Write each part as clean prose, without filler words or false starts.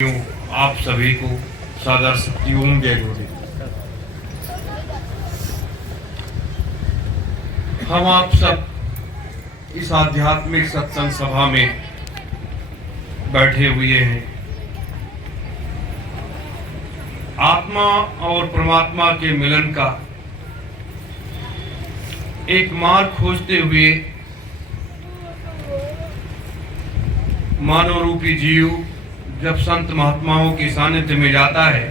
आप सभी को सादर सत्यों जय गुरुदेव। हम आप सब इस आध्यात्मिक सत्संग सभा में बैठे हुए हैं। आत्मा और परमात्मा के मिलन का एक मार्ग खोजते हुए मानव रूपी जीव जब संत महात्माओं के सानिध्य में जाता है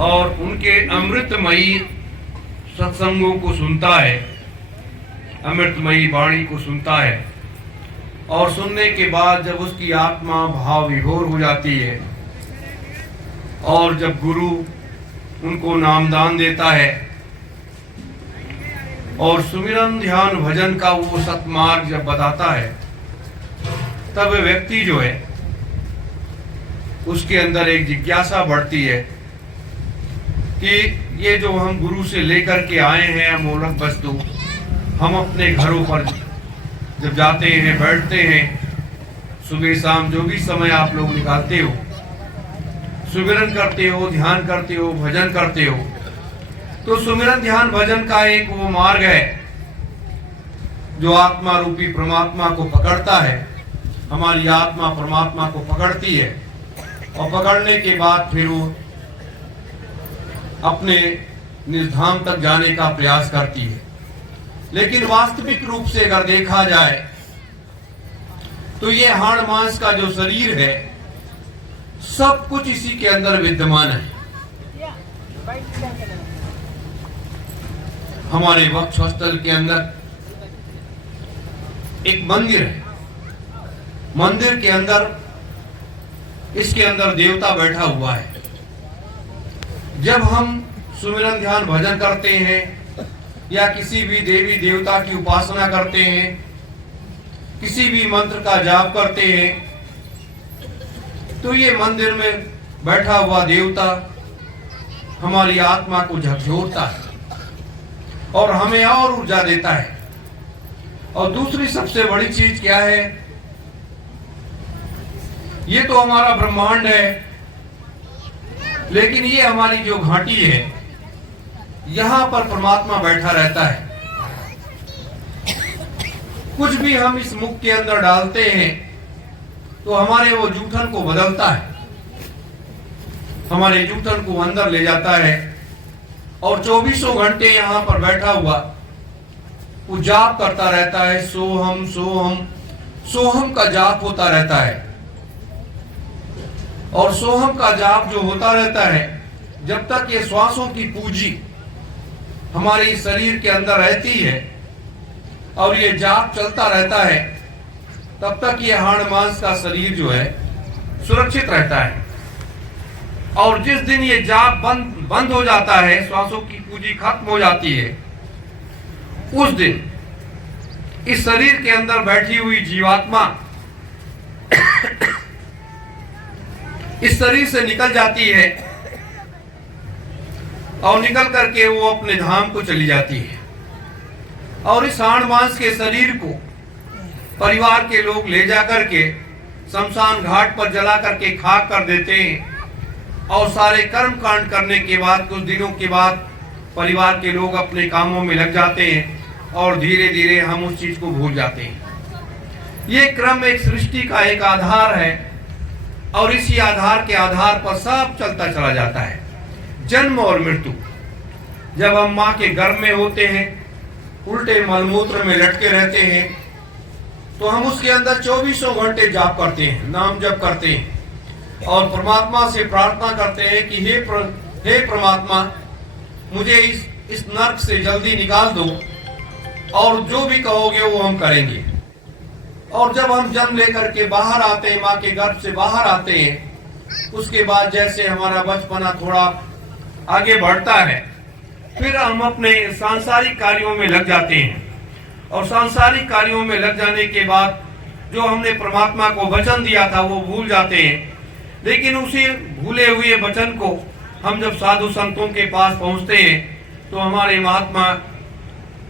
और उनके अमृतमयी सत्संगों को सुनता है, अमृतमयी वाणी को सुनता है और सुनने के बाद जब उसकी आत्मा भाव विभोर हो जाती है और जब गुरु उनको नामदान देता है और सुमिरन ध्यान भजन का वो सतमार्ग जब बताता है, तब वह व्यक्ति जो है उसके अंदर एक जिज्ञासा बढ़ती है कि ये जो हम गुरु से लेकर के आए हैं अमोलक वस्तु, हम अपने घरों पर जब जाते हैं, बैठते हैं, सुबह शाम जो भी समय आप लोग निकालते हो, सुमिरन करते हो, ध्यान करते हो, भजन करते हो, तो सुमिरन ध्यान भजन का एक वो मार्ग है जो आत्मा रूपी परमात्मा को पकड़ता है। हमारी आत्मा परमात्मा को पकड़ती है और पकड़ने के बाद फिर वो अपने निर्धाम तक जाने का प्रयास करती है। लेकिन वास्तविक रूप से अगर देखा जाए तो ये हाड़ मांस का जो शरीर है, सब कुछ इसी के अंदर विद्यमान है। हमारे वक्षस्थल के अंदर एक मंदिर है। मंदिर के अंदर, इसके अंदर देवता बैठा हुआ है। जब हम सुमिरन ध्यान भजन करते हैं या किसी भी देवी देवता की उपासना करते हैं, किसी भी मंत्र का जाप करते हैं, तो ये मंदिर में बैठा हुआ देवता हमारी आत्मा को झकझोरता है और हमें और ऊर्जा देता है। और दूसरी सबसे बड़ी चीज क्या है, ये तो हमारा ब्रह्मांड है, लेकिन ये हमारी जो घाटी है, यहां पर परमात्मा बैठा रहता है। कुछ भी हम इस मुख के अंदर डालते हैं तो हमारे वो जूठन को बदलता है, हमारे जूठन को अंदर ले जाता है और 24 घंटे यहां पर बैठा हुआ वो जाप करता रहता है। सोहम सोहम सोहम का जाप होता रहता है। और सोहम का जाप जो होता रहता है, जब तक ये श्वासों की पूंजी हमारे शरीर के अंदर रहती है और ये जाप चलता रहता है, तब तक ये हाड़ मांस का शरीर जो है सुरक्षित रहता है। और जिस दिन ये जाप बंद हो जाता है, श्वासों की पूंजी खत्म हो जाती है, उस दिन इस शरीर के अंदर बैठी हुई जीवात्मा इस शरीर से निकल जाती है और निकल करके वो अपने धाम को चली जाती है। और इस हाड़ मांस के शरीर को परिवार के लोग ले जा करके शमशान घाट पर जला करके खाक कर देते हैं और सारे कर्म कांड करने के बाद कुछ दिनों के बाद परिवार के लोग अपने कामों में लग जाते हैं और धीरे धीरे हम उस चीज को भूल जाते हैं। ये क्रम एक सृष्टि का एक आधार है और इसी आधार के आधार पर सब चलता चला जाता है। जन्म और मृत्यु, जब हम माँ के गर्भ में होते हैं, उल्टे मलमूत्र में लटके रहते हैं, तो हम उसके अंदर 24 घंटे जाप करते हैं, नाम जप करते हैं और परमात्मा से प्रार्थना करते हैं कि हे परमात्मा, मुझे इस नर्क से जल्दी निकाल दो और जो भी कहोगे वो हम करेंगे। और जब हम जन्म लेकर के बाहर आते हैं, माँ के गर्भ से बाहर आते हैं, उसके बाद जैसे हमारा बचपना थोड़ा आगे बढ़ता है, फिर हम अपने सांसारिक कार्यों में लग जाते हैं और सांसारिक कार्यों में लग जाने के बाद जो हमने परमात्मा को वचन दिया था वो भूल जाते हैं। लेकिन उसी भूले हुए वचन को हम जब साधु संतों के पास पहुंचते हैं तो हमारे महात्मा,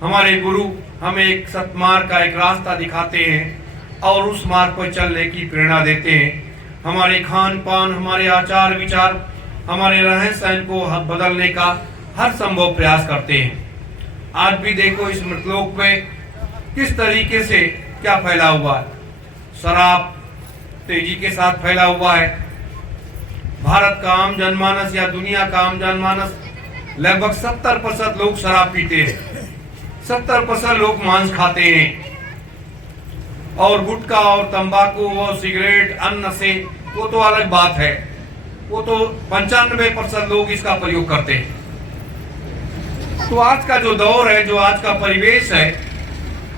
हमारे गुरु हमें एक सतमार्ग का एक रास्ता दिखाते हैं और उस मार्ग पर चलने की प्रेरणा देते हैं। हमारे खान पान, हमारे आचार विचार, हमारे रहन सहन को बदलने का हर संभव प्रयास करते हैं। आज भी देखो इस मृतलोक में किस तरीके से क्या फैला हुआ है। शराब तेजी के साथ फैला हुआ है। भारत का आम जनमानस या दुनिया का आम जनमानस लगभग 70% लोग शराब पीते हैं, 70% लोग मांस खाते हैं, और गुटखा और तंबाकू और सिगरेट, अन्न से वो तो अलग बात है, वो तो 95% लोग इसका प्रयोग करते हैं। तो आज का जो दौर है, जो आज का परिवेश है,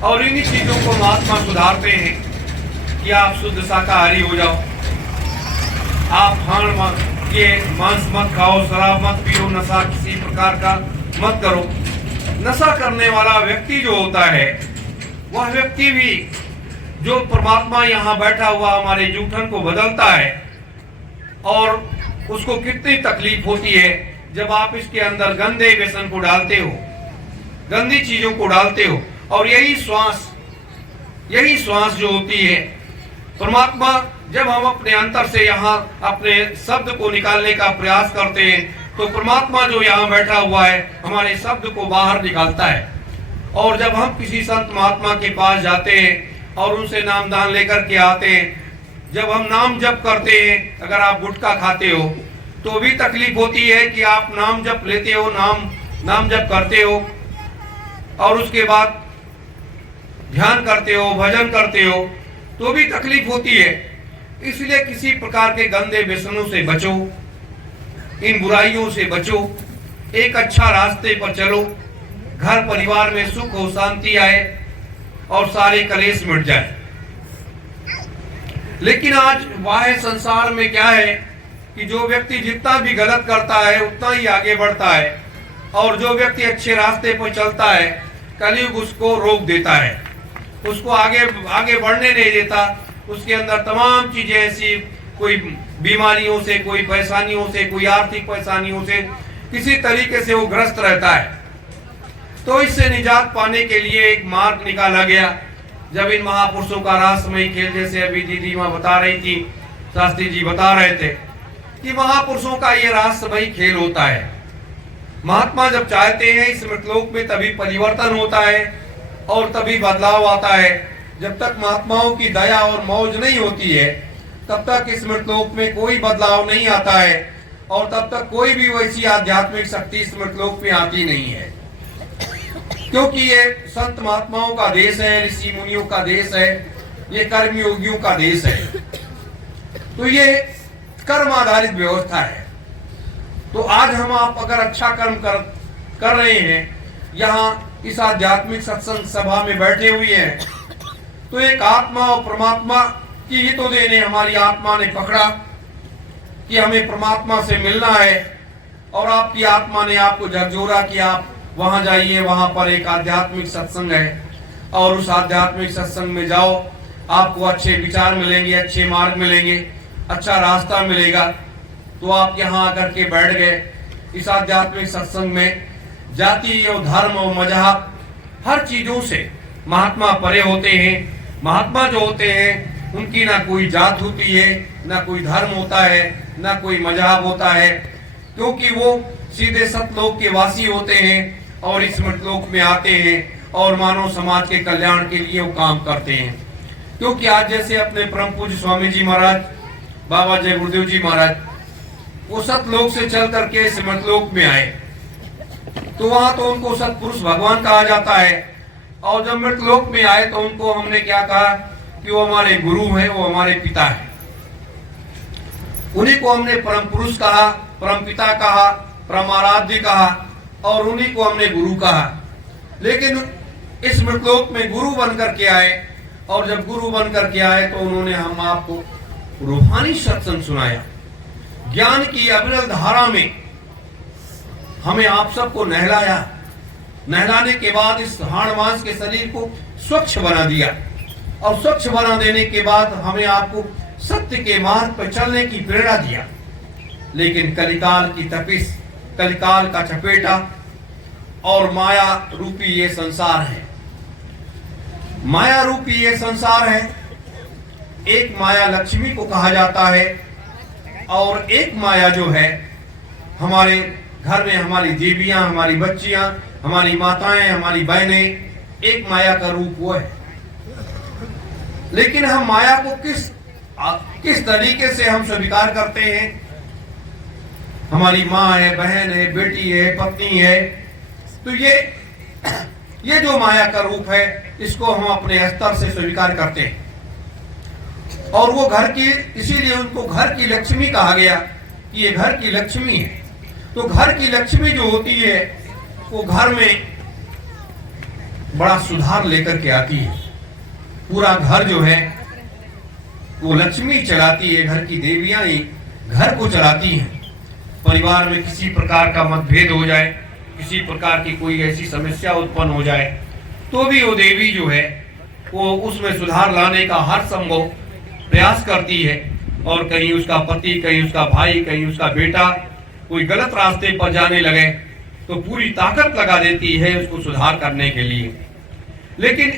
और इन्हीं चीजों को महात्मा सुधारते हैं कि आप शुद्ध शाकाहारी हो जाओ, आप ये मांस मत खाओ, शराब मत पियो, नशा किसी प्रकार का मत करो। नशा करने वाला व्यक्ति जो होता है, वह व्यक्ति भी जो परमात्मा यहाँ बैठा हुआ हमारे जूठन को बदलता है, और उसको कितनी तकलीफ होती है जब आप इसके अंदर गंदे व्यसन को डालते हो, गंदी चीजों को डालते हो। और यही श्वास जो होती है, परमात्मा जब हम अपने अंतर से यहाँ अपने शब्द को निकालने का प्रयास करते हैं, तो परमात्मा जो यहाँ बैठा हुआ है हमारे शब्द को बाहर निकालता है। और जब हम किसी संत महात्मा के पास जाते हैं और उनसे नाम दान लेकर के आते हैं, जब हम नाम जप करते हैं, अगर आप गुटखा खाते हो तो भी तकलीफ होती है कि आप नाम जप लेते हो, नाम जप करते हो, और उसके बाद ध्यान करते हो, भजन करते हो, तो भी तकलीफ होती है। इसलिए किसी प्रकार के गंदे व्यसनों से बचो, इन बुराइयों से बचो, एक अच्छा रास्ते पर चलो, घर परिवार में सुख हो, शांति आए और सारे कलेश मिट जाए। लेकिन आज बाह्य संसार में क्या है कि जो व्यक्ति जितना भी गलत करता है उतना ही आगे बढ़ता है, और जो व्यक्ति अच्छे रास्ते पर चलता है, कलयुग उसको रोक देता है, उसको आगे बढ़ने नहीं देता। उसके अंदर तमाम चीजें ऐसी, कोई बीमारियों से, कोई परेशानियों से, कोई आर्थिक परेशानियों से किसी तरीके से वो ग्रस्त रहता है। तो इससे निजात पाने के लिए एक मार्ग निकाला गया। जब इन महापुरुषों का रहस्यमयी खेल, जैसे अभी दीदी माँ बता रही थी, शास्त्री जी बता रहे थे कि महापुरुषों का ये रहस्यमयी खेल होता है। महात्मा जब चाहते हैं इस मृतलोक में, तभी परिवर्तन होता है और तभी बदलाव आता है। जब तक महात्माओं की दया और मौज नहीं होती है, तब तक इस मृतलोक में कोई बदलाव नहीं आता है, और तब तक कोई भी वैसी आध्यात्मिक शक्ति इस मृतलोक में आती नहीं है। क्योंकि ये संत महात्माओं का देश है, ऋषि मुनियों का देश है, ये कर्मयोगियों का देश है। तो ये कर्म आधारित व्यवस्था है। तो आज हम आप अगर अच्छा कर्म कर रहे हैं, यहाँ इस आध्यात्मिक सत्संग सभा में बैठे हुए हैं, तो एक आत्मा और परमात्मा की हितों देने हमारी आत्मा ने पकड़ा कि हमें परमात्मा से मिलना है, और आपकी आत्मा ने आपको झकझोरा कि आप वहां जाइए, वहां पर एक आध्यात्मिक सत्संग है, और उस आध्यात्मिक सत्संग में जाओ, आपको अच्छे विचार मिलेंगे, अच्छे मार्ग मिलेंगे, अच्छा रास्ता मिलेगा। तो आप यहाँ आकर के बैठ गए। इस आध्यात्मिक सत्संग में जाति और धर्म और मजहब हर चीजों से महात्मा परे होते हैं। महात्मा जो होते हैं उनकी ना कोई जात होती है, ना कोई धर्म होता है, ना कोई मजहब होता है, क्योंकि वो सीधे सतलोक के वासी होते हैं और इस मृतलोक में आते हैं और मानव समाज के कल्याण के लिए वो काम करते हैं। क्योंकि आज जैसे अपने परम पूज्य स्वामी जी महाराज, बाबा जय गुरुदेव जी महाराज, वो सतलोक से चल करके इस मृतलोक में आए, तो वहां तो उनको सतपुरुष भगवान कहा जाता है। और जब मृतलोक में आए तो उनको हमने क्या कहा कि वो हमारे गुरु हैं, वो हमारे पिता हैं। उन्हीं को हमने परम पुरुष कहा, परम पिता कहा, परम आराध्य कहा, और उन्हीं को हमने गुरु कहा। लेकिन इस मृतलोक में गुरु बन करके आए, और जब गुरु बन करके आए तो उन्होंने हम आपको रूहानी सत्संग सुनाया। ज्ञान की अविरल धारा में हमें आप सबको नहलाया। नहलाने के बाद इस हाड़ मांस के शरीर को स्वच्छ बना दिया, और स्वच्छ बना देने के बाद हमें आपको सत्य के मार्ग पर चलने की प्रेरणा दिया। लेकिन कलिकाल की तपिश, कलिकाल का चपेटा और माया रूपी ये संसार है, माया रूपी ये संसार है। एक माया लक्ष्मी को कहा जाता है और एक माया जो है हमारे घर में हमारी देवियां, हमारी बच्चियां, हमारी माताएं, हमारी बहनें, एक माया का रूप वो है। लेकिन हम माया को किस तरीके से हम स्वीकार करते हैं? हमारी माँ है, बहन है, बेटी है, पत्नी है, तो ये जो माया का रूप है इसको हम अपने स्तर से स्वीकार करते हैं और वो घर की, इसीलिए उनको घर की लक्ष्मी कहा गया कि ये घर की लक्ष्मी है। तो घर की लक्ष्मी जो होती है वो घर में बड़ा सुधार लेकर के आती है। पूरा घर जो है वो लक्ष्मी चलाती है, घर की देवियां ही घर को चलाती हैं। परिवार में किसी प्रकार का मतभेद हो जाए, किसी प्रकार की कोई ऐसी समस्या उत्पन्न हो जाए तो भी वो देवी जो है वो उसमें सुधार लाने का हर संभव प्रयास करती है। और कहीं उसका पति, कहीं उसका भाई, कहीं उसका बेटा कोई गलत रास्ते पर जाने लगे तो पूरी ताकत लगा देती है उसको सुधार करने के लिए। लेकिन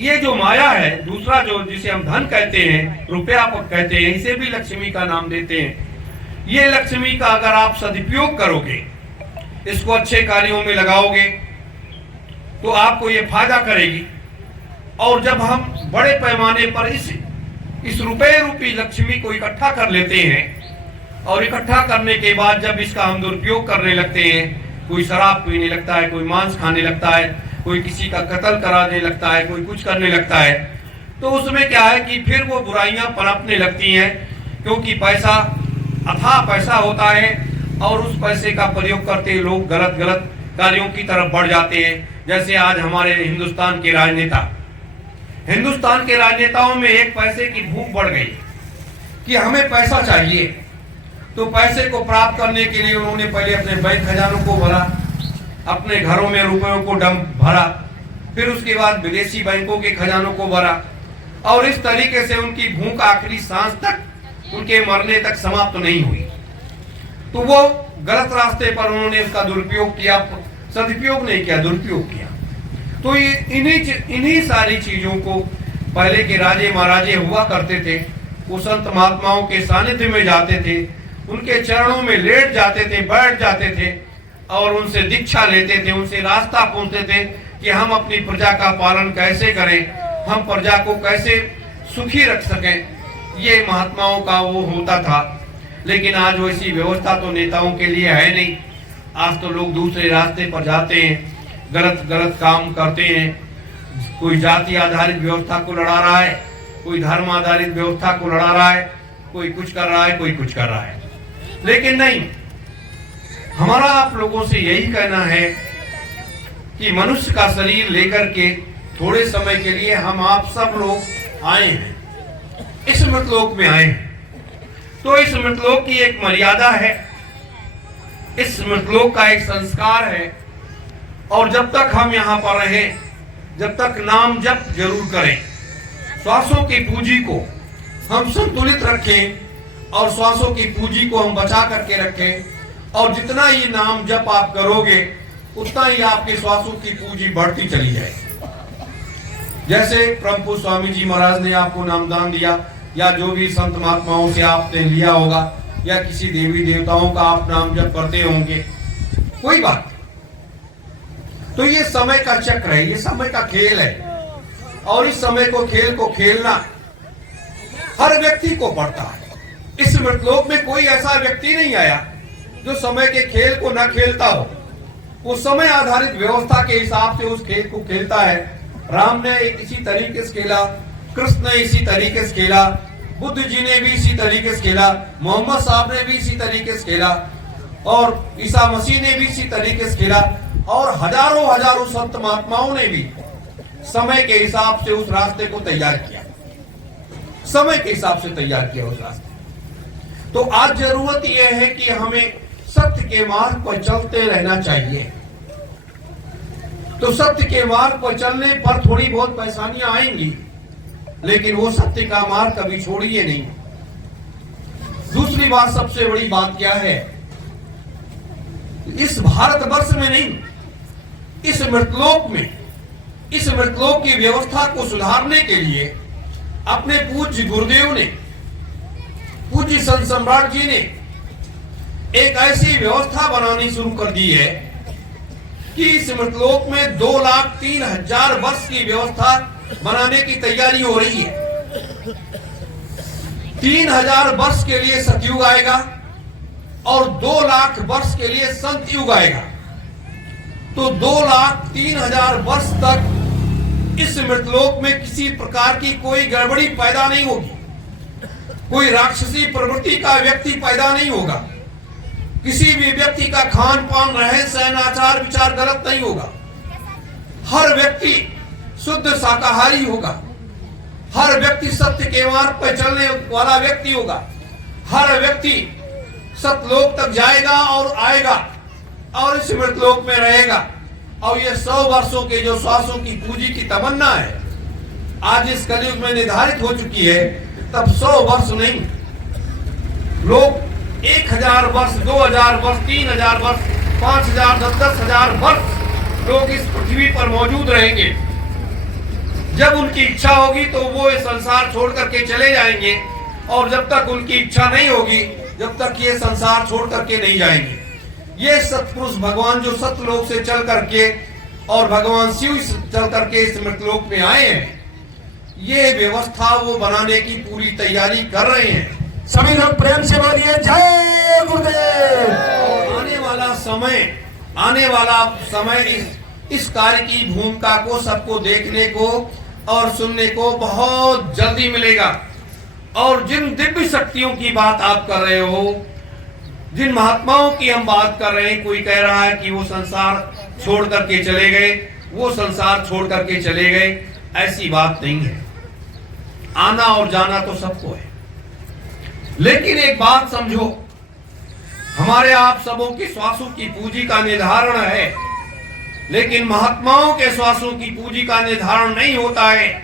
ये जो माया है, दूसरा जो जिसे हम धन कहते हैं, रुपया कहते हैं, इसे भी लक्ष्मी का नाम देते हैं। ये लक्ष्मी का अगर आप सदुपयोग करोगे, इसको अच्छे कार्यों में लगाओगे तो आपको ये फायदा करेगी। और जब हम बड़े पैमाने पर इस रुपये रूपी लक्ष्मी को इकट्ठा कर लेते हैं और इकट्ठा करने के बाद जब इसका हम दुरुपयोग करने लगते हैं, कोई शराब पीने लगता है, कोई मांस खाने लगता है, कोई किसी का कत्ल कराने लगता है, कोई कुछ करने लगता है, तो उसमें क्या है कि फिर वो बुराइयां पनपने लगती हैं, क्योंकि पैसा अथाह पैसा होता है और उस पैसे का प्रयोग करते लोग गलत गलत कार्यों की तरफ बढ़ जाते हैं। जैसे आज हमारे हिंदुस्तान के राजनेताओं में एक पैसे की भूख बढ़ गई कि हमें पैसा चाहिए। तो पैसे को प्राप्त करने के लिए उन्होंने पहले अपने बैंक खजानों को भरा, अपने घरों में रुपयों को डंप भरा, फिर उसके बाद विदेशी बैंकों के खजानों को भरा और इस तरीके से उनकी भूख आखिरी सांस तक, उनके मरने तक समाप्त नहीं हुई। तो वो गलत रास्ते पर उन्होंने उसका दुरुपयोग किया, सदुपयोग नहीं किया, दुरुपयोग किया। तो ये इन्हीं सारी चीजों को पहले के राजे महाराजे हुआ करते थे। वो संत महात्माओं के सानिध्य में जाते थे, उनके चरणों में लेट जाते थे, बैठ जाते थे और उनसे दीक्षा लेते थे, उनसे रास्ता पूछते थे कि हम अपनी प्रजा का पालन कैसे करें, हम प्रजा को कैसे सुखी रख सकें। ये महात्माओं का वो होता था। लेकिन आज वैसी व्यवस्था तो नेताओं के लिए है नहीं। आज तो लोग दूसरे रास्ते पर जाते हैं, गलत काम करते हैं। कोई जाति आधारित व्यवस्था को लड़ा रहा है, कोई धर्म आधारित व्यवस्था को लड़ा रहा है, कोई कुछ कर रहा है, कोई कुछ कर रहा है। लेकिन नहीं, हमारा आप लोगों से यही कहना है कि मनुष्य का शरीर लेकर के थोड़े समय के लिए हम आप सब लोग आए हैं, इस मृतलोक में आए हैं। तो इस मृतलोक की एक मर्यादा है, इस मृतलोक का एक संस्कार है और जब तक हम यहाँ पर रहें, जब तक नाम जप जरूर करें, श्वासों की पूंजी को हम संतुलित रखें और श्वासों की पूंजी को हम बचा करके रखें। और जितना ये नाम जप आप करोगे उतना ही आपके श्वासों की पूंजी बढ़ती चली जाएगी। जैसे प्रभु स्वामी जी महाराज ने आपको नामदान दिया, या जो भी संत महात्माओं से आपने लिया होगा, या किसी देवी देवताओं का आप नाम जप करते होंगे, कोई बात। तो ये समय का चक्र है, ये समय का खेल है और इस समय को खेल को खेलना हर व्यक्ति को पड़ता है। इस मृतलोक में कोई ऐसा व्यक्ति नहीं आया जो समय के खेल को न खेलता हो। वो समय आधारित व्यवस्था के हिसाब से उस खेल को खेलता है। राम ने इसी तरीके से खेला, कृष्ण ने इसी तरीके से खेला, बुद्ध जी ने भी इसी तरीके से खेला, मोहम्मद साहब ने भी इसी तरीके से खेला और ईसा मसीह ने भी इसी तरीके से खेला और हजारों संत महात्माओं ने भी समय के हिसाब से उस रास्ते को तैयार किया, समय के हिसाब से तैयार किया उस रास्ते। तो आज जरूरत यह है कि हमें सत्य के मार्ग पर चलते रहना चाहिए। तो सत्य के मार्ग पर चलने पर थोड़ी बहुत परेशानियां आएंगी, लेकिन वो सत्य का मार्ग कभी छोड़िए नहीं। दूसरी बात, सबसे बड़ी बात क्या है, इस भारतवर्ष में नहीं, इस मृतलोक में, इस मृतलोक की व्यवस्था को सुधारने के लिए अपने पूज्य गुरुदेव ने, पूज्य संत सम्राट जी ने एक ऐसी व्यवस्था बनानी शुरू कर दी है कि इस मृतलोक में 2,03,000 वर्ष की व्यवस्था बनाने की तैयारी हो रही है। 3,000 वर्ष के लिए सतयुग आएगा और 2 लाख वर्ष के लिए संत युग आएगा। तो 2,03,000 वर्ष तक इस मृतलोक में किसी प्रकार की कोई गड़बड़ी पैदा नहीं होगी, कोई राक्षसी प्रवृत्ति का व्यक्ति पैदा नहीं होगा, किसी भी व्यक्ति का खान पान, रहन सहन, आचार विचार गलत नहीं होगा, हर व्यक्ति शुद्ध शाकाहारी होगा, हर व्यक्ति सत्य के मार्ग पर चलने वाला व्यक्ति होगा, हर व्यक्ति सतलोक तक जाएगा और आएगा और इस मृतलोक में रहेगा। और ये 100 वर्षों के जो श्वासों की पूंजी की तमन्ना है आज इस कलयुग में निर्धारित हो चुकी है, तब 100 वर्ष नहीं, लोग 1,000 वर्ष, 2,000 वर्ष, 3,000 वर्ष, 5,000, 10,000 वर्ष लोग इस पृथ्वी पर मौजूद रहेंगे। जब उनकी इच्छा होगी तो वो ये संसार छोड़ करके चले जाएंगे और जब तक उनकी इच्छा नहीं होगी, जब तक ये संसार छोड़ करके नहीं जाएंगे। ये सतपुरुष भगवान जो सतलोक से चल करके और भगवान शिव चल करके इस मृतलोक में आए हैं, ये व्यवस्था वो बनाने की पूरी तैयारी कर रहे हैं। सभी लोग प्रेम से बोलिए जय गुरुदेव। आने वाला समय इस कार्य की भूमिका को सबको देखने को और सुनने को बहुत जल्दी मिलेगा। और जिन दिव्य शक्तियों की बात आप कर रहे हो, जिन महात्माओं की हम बात कर रहे हैं, कोई कह रहा है कि वो संसार छोड़ करके चले गए, वो संसार छोड़ करके चले गए, ऐसी बात नहीं है। आना और जाना तो सबको है, लेकिन एक बात समझो, हमारे आप सबों के श्वासों की पूंजी का निर्धारण है, लेकिन महात्माओं के श्वासों की पूंजी का निर्धारण नहीं होता है।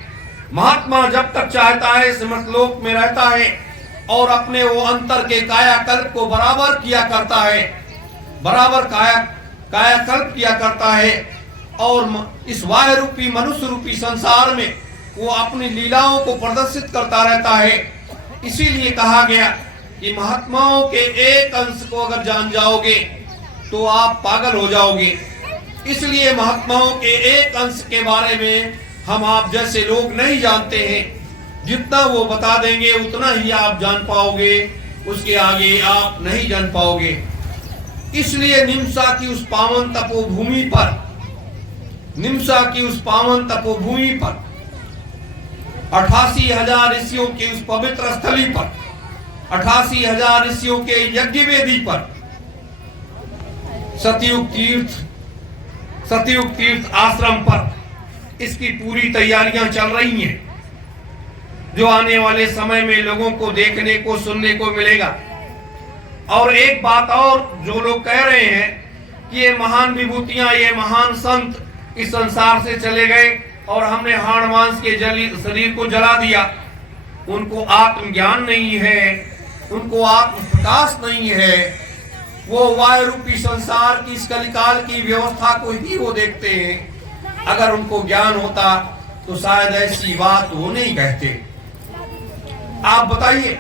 महात्मा जब तक चाहता है इस मृतलोक में रहता है और अपने वो अंतर के कायाकल्प को बराबर किया करता है, बराबर कायाकल्प किया करता है और इस वाह रूपी मनुष्य रूपी संसार में वो अपनी लीलाओं को प्रदर्शित करता रहता है। इसीलिए कहा गया कि महात्माओं के एक अंश को अगर जान जाओगे तो आप पागल हो जाओगे। इसलिए महात्माओं के एक अंश के बारे में हम आप जैसे लोग नहीं जानते हैं। जितना वो बता देंगे उतना ही आप जान पाओगे, उसके आगे आप नहीं जान पाओगे। इसलिए निम्सा की उस पावन तपोभूमि पर, निम्सा की उस पावन तपोभूमि पर 88,000 ऋषियों की उस पवित्र स्थली पर, 88,000 ऋषियों के यज्ञ वेदी पर सतयुग तीर्थ आश्रम पर इसकी पूरी तैयारियां चल रही हैं, जो आने वाले समय में लोगों को देखने को सुनने को मिलेगा। और एक बात और, जो लोग कह रहे हैं कि ये महान विभूतियां, ये महान संत इस संसार से चले गए और हमने हाड़ मांस के शरीर को जला दिया, उनको आत्मज्ञान नहीं है, उनको आत्म प्रकाश नहीं है, वो वायु रूपी संसार की इस कलिकाल की व्यवस्था को ही वो देखते हैं। अगर उनको ज्ञान होता तो शायद ऐसी बात वो नहीं कहते। आप बताइए,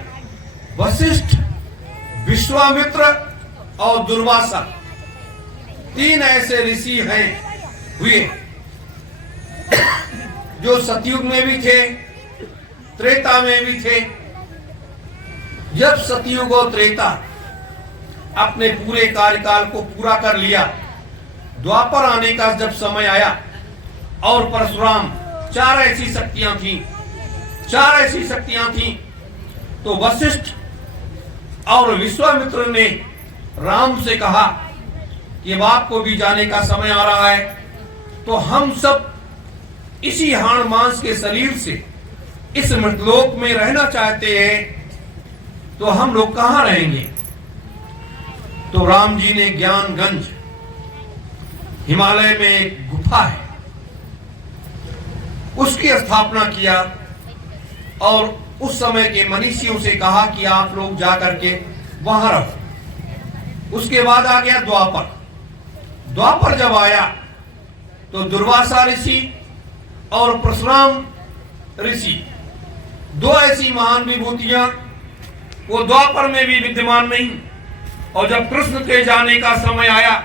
वशिष्ठ, विश्वामित्र और दुर्वासा 3 ऐसे ऋषि हैं हुए जो सतयुग में भी थे, त्रेता में भी थे। जब सतयुग और त्रेता अपने पूरे कार्यकाल को पूरा कर लिया, द्वापर आने का जब समय आया और परशुराम, 4 ऐसी शक्तियां थीं, तो वशिष्ठ और विश्वामित्र ने राम से कहा कि अब आपको भी जाने का समय आ रहा है, तो हम सब इसी हाड़ मांस के शरीर से इस मृतलोक में रहना चाहते हैं, तो हम लोग कहां रहेंगे? तो राम जी ने ज्ञानगंज, हिमालय में एक गुफा है, उसकी स्थापना किया और उस समय के मनीषियों से कहा कि आप लोग जाकर के वहां रहो। उसके बाद आ गया द्वापर। द्वापर जब आया तो दुर्वासा ऋषि और परशुराम ऋषि दो ऐसी महान विभूतियां वो द्वापर में भी विद्यमान नहीं, और जब कृष्ण के जाने का समय आया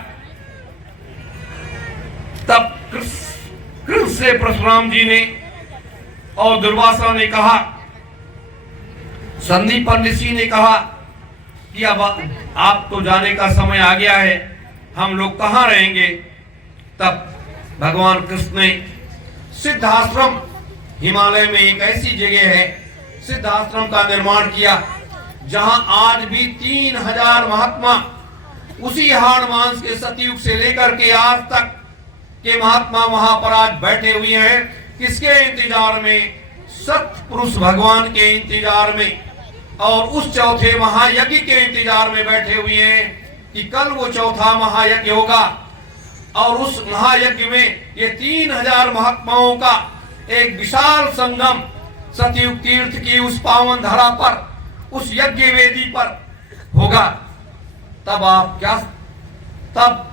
तब कृष्ण से परशुराम जी ने और दुर्वासा ने कहा, संदीपन ऋषि ने कहा कि अब आप तो जाने का समय आ गया है, हम लोग कहाँ रहेंगे। तब भगवान कृष्ण ने सिद्धाश्रम, हिमालय में एक ऐसी जगह है, सिद्धाश्रम का निर्माण किया जहां आज भी 3000 महात्मा उसी हाड़ मांस के सतयुग से लेकर के आज तक के महात्मा वहां पर आज बैठे हुए हैं। किसके इंतजार में? सत्पुरुष भगवान के इंतजार में, और उस चौथे महायज्ञ के इंतजार में बैठे हुए हैं कि कल वो चौथा महायज्ञ होगा, और उस महायज्ञ में ये 3000 महात्माओं का एक विशाल संगम सतयुग तीर्थ की उस पावन धरा पर, उस यज्ञ वेदी पर होगा। तब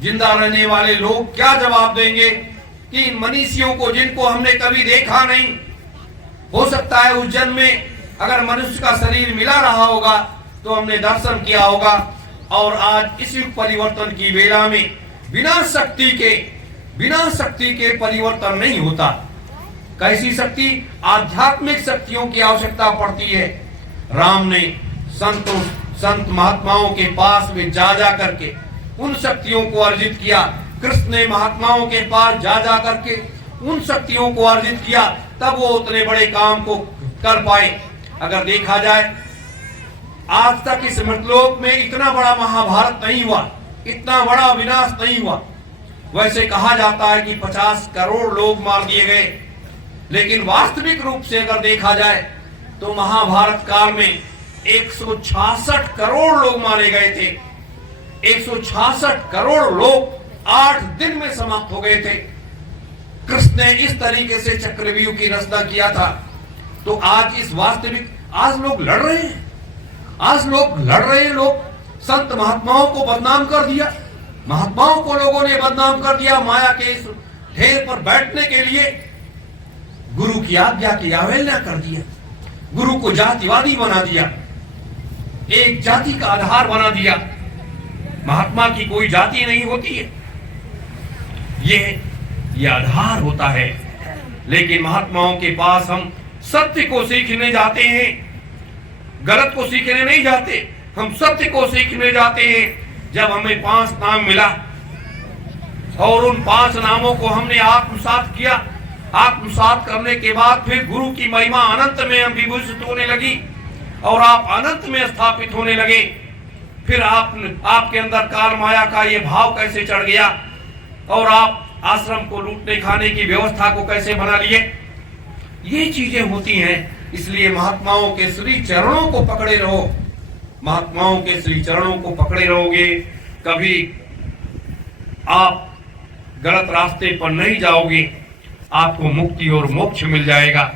जिंदा रहने वाले लोग क्या जवाब देंगे कि इन मनीषियों को, जिनको हमने कभी देखा नहीं, हो सकता है उस जन्म में अगर मनुष्य का शरीर मिला रहा होगा तो हमने दर्शन किया होगा, और आज इस युग परिवर्तन की वेला में बिना शक्ति के परिवर्तन नहीं होता। कैसी शक्ति? आध्यात्मिक शक्तियों की आवश्यकता पड़ती है। राम ने संत महात्माओं के पास में जा करके उन शक्तियों को अर्जित किया। कृष्ण ने महात्माओं के पास जा करके उन शक्तियों को अर्जित किया, तब वो उतने बड़े काम को कर पाए। अगर देखा जाए आज तक इस मृतलोक में इतना बड़ा महाभारत नहीं हुआ, इतना बड़ा विनाश नहीं हुआ। वैसे कहा जाता है कि 50 करोड़ लोग मार दिए गए, लेकिन वास्तविक रूप से अगर देखा जाए तो महाभारत काल में 166 करोड़ लोग मारे गए थे। 166 करोड़ लोग 8 दिन में समाप्त हो गए थे। कृष्ण ने इस तरीके से चक्रव्यूह की रचना किया था। तो आज लोग लड़ रहे हैं, लोग संत महात्माओं को बदनाम कर दिया, महात्माओं को लोगों ने बदनाम कर दिया माया के इस ढेर पर बैठने के लिए। गुरु की आज्ञा की अवहेलना कर दिया, गुरु को जातिवादी बना दिया, एक जाति का आधार बना दिया। महात्मा की कोई जाति नहीं होती है, ये आधार होता है। लेकिन महात्माओं के पास हम सत्य को सीखने जाते हैं, गलत को सीखने नहीं जाते, हम सत्य को सीखने जाते हैं। जब हमें 5 नाम मिला और उन 5 नामों को हमने आत्मसात किया, आत्मसात करने के बाद फिर गुरु की महिमा अनंत में हम विभूषित होने लगी और आप अनंत में स्थापित होने लगे। फिर आपके अंदर काल माया का ये भाव कैसे चढ़ गया और आप आश्रम को लूटने खाने की व्यवस्था को कैसे बना लिए। ये चीजें होती हैं। इसलिए महात्माओं के श्री चरणों को पकड़े रहो, महात्माओं के श्री चरणों को पकड़े रहोगे, कभी आप गलत रास्ते पर नहीं जाओगे, आपको मुक्ति और मोक्ष मिल जाएगा।